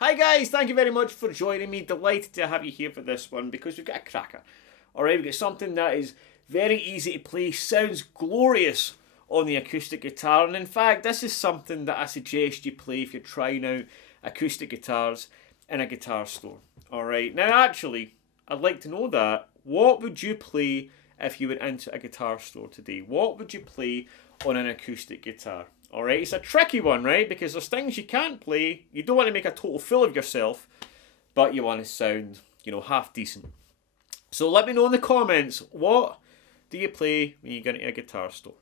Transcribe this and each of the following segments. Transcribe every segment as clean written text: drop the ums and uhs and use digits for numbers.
Hi guys, thank you very much for joining me. Delighted to have you here for this one because we've got a cracker. Alright, we've got something that is very easy to play, sounds glorious on the acoustic guitar, and in fact this is something that I suggest you play if you're trying out acoustic guitars in a guitar store. Alright, now actually, I'd like to know that. What would you play if you went into a guitar store today? What would you play on an acoustic guitar? Alright, it's a tricky one, right? Because there's things you can't play. You don't want to make a total fool of yourself, but you want to sound, half decent. So let me know in the comments, what do you play when you go into a guitar store?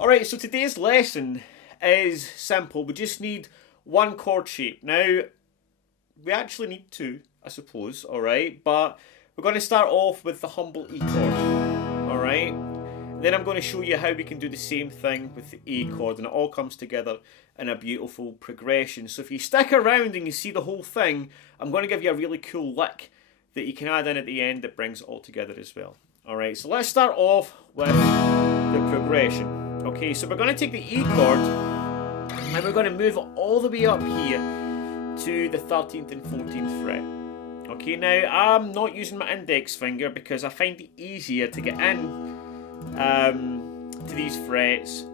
Alright, so today's lesson is simple. We just need one chord shape. Now, we actually need two, I suppose, alright? But we're going to start off with the humble E chord, alright? Then I'm going to show you how we can do the same thing with the A chord, and it all comes together in a beautiful progression. So if you stick around and you see the whole thing, I'm going to give you a really cool lick that you can add in at the end that brings it all together as well. Alright, so let's start off with the progression. Okay, so we're going to take the E chord and we're going to move it all the way up here to the 13th and 14th fret. Okay, now I'm not using my index finger because I find it easier to get in to these frets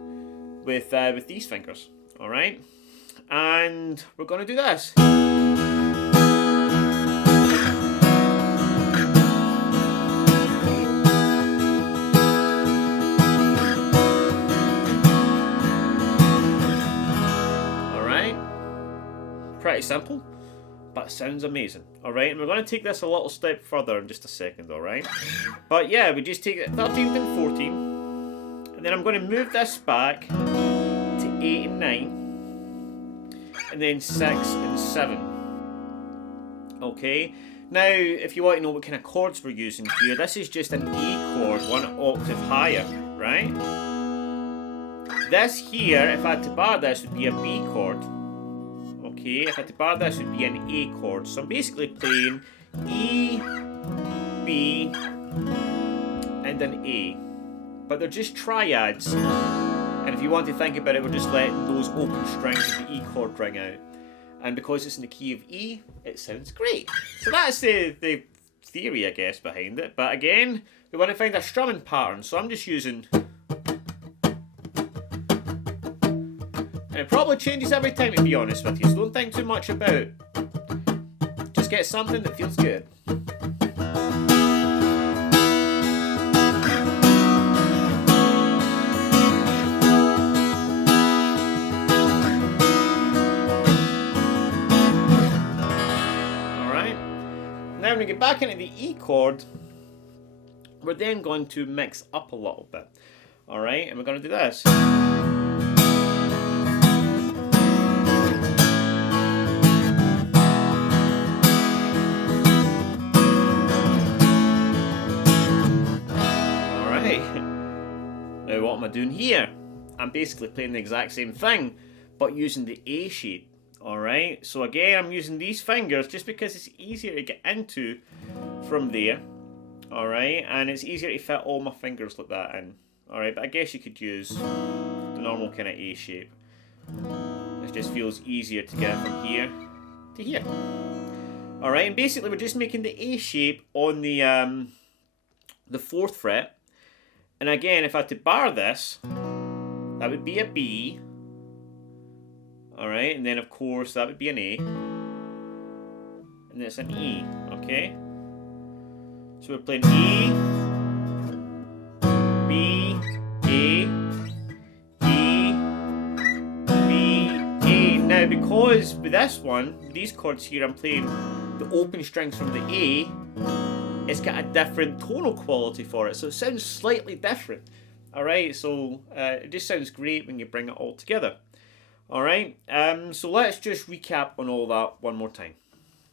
with these fingers, alright? And we're going to do this. Alright? Pretty simple, but sounds amazing, alright? And we're going to take this a little step further in just a second, alright? But yeah, we just take it 13th and 14th, and then I'm going to move this back to 8 and 9, and then 6 and 7. Okay, now if you want to know what kind of chords we're using here, this is just an A chord, one octave higher, right? This here, if I had to bar this, would be a B chord. Okay, if I had to bar this, would be an A chord. So I'm basically playing E, B, and an A. But they're just triads. And if you want to think about it, we're just letting those open strings of the E chord ring out. And because it's in the key of E, it sounds great. So that's the theory, I guess, behind it. But again, we want to find a strumming pattern. So I'm just using... And it probably changes every time, to be honest with you, so don't think too much about it. Just get something that feels good. Alright. Now when we get back into the E chord, we're then going to mix up a little bit. Alright, and we're going to do this. Now what am I doing here? I'm basically playing the exact same thing, but using the A shape, alright? So again, I'm using these fingers just because it's easier to get into from there, alright? And it's easier to fit all my fingers like that in, alright? But I guess you could use the normal kind of A shape. It just feels easier to get from here to here. Alright, and basically we're just making the A shape on the 4th fret. And again, if I had to bar this, that would be a B. Alright, and then of course that would be an A. And that's an E, okay? So we're playing E, B, A, E, B, A. Now because with this one, these chords here, I'm playing the open strings from the A, it's got a different tonal quality for it, so it sounds slightly different. Alright, so it just sounds great when you bring it all together. Alright, so let's just recap on all that one more time.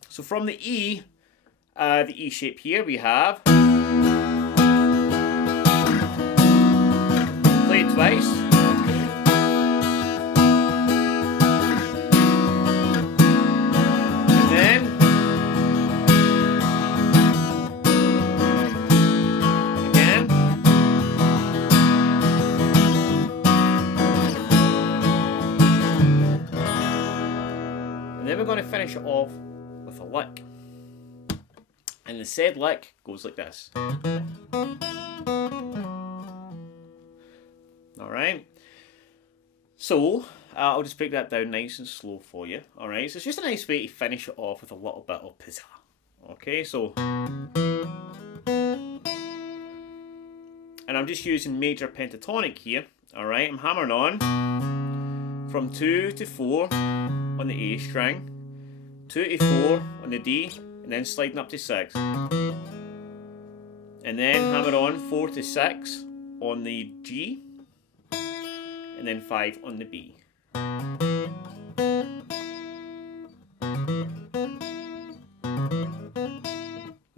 So from the E shape here, we have play it twice. then we're going to finish it off with a lick. And the said lick goes like this. Alright. So, I'll just break that down nice and slow for you. Alright, so it's just a nice way to finish it off with a little bit of pizzazz. Okay, so... And I'm just using major pentatonic here. Alright, I'm hammering on from 2 to 4 on the A string, 2 to 4 on the D, and then sliding up to 6. And then hammer on 4 to 6 on the G, and then 5 on the B.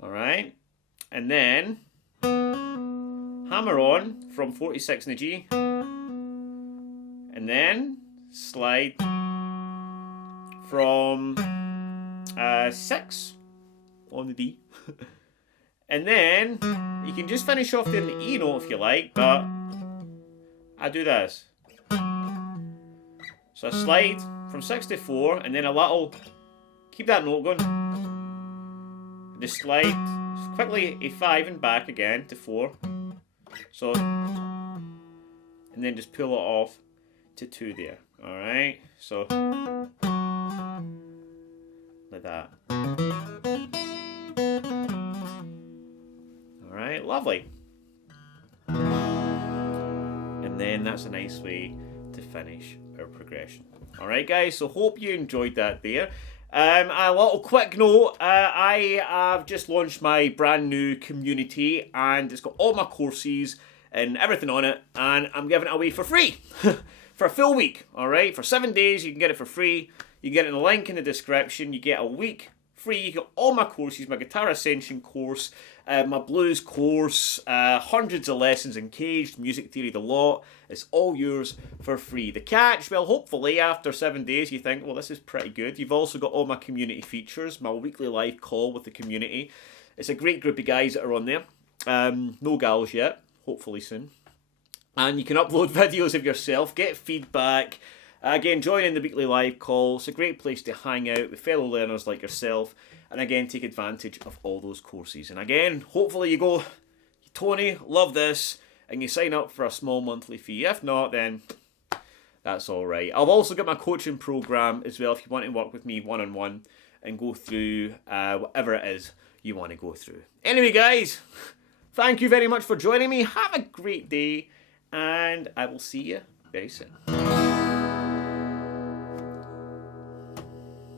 Alright, and then hammer on from 4 to 6 on the G, and then slide from 6 on the D. And then you can just finish off there in the E note if you like, but I do this. So I slide from 6 to 4, and then a little, keep that note going. Just slide quickly a 5 and back again to 4. So, and then just pull it off to 2 there. Alright, so like that. Alright, lovely. And then that's a nice way to finish our progression. Alright guys, so hope you enjoyed that there. A little quick note, I have just launched my brand new community, and it's got all my courses and everything on it, and I'm giving it away for free for a full week. Alright, for 7 days you can get it for free. You get it in the link in the description. You get a week free. You get all my courses, my Guitar Ascension course, my blues course, hundreds of lessons in caged, music theory, the lot. It's all yours for free. The catch, well, hopefully after 7 days you think, well, this is pretty good. You've also got all my community features, my weekly live call with the community. It's a great group of guys that are on there. No gals yet, hopefully soon. And you can upload videos of yourself, get feedback. Again, join in the weekly live call. It's a great place to hang out with fellow learners like yourself. And again, take advantage of all those courses. And again, hopefully you go, Tony, love this, and you sign up for a small monthly fee. If not, then that's all right. I've also got my coaching program as well if you want to work with me one-on-one and go through whatever it is you want to go through. Anyway, guys, thank you very much for joining me. Have a great day, and I will see you very soon.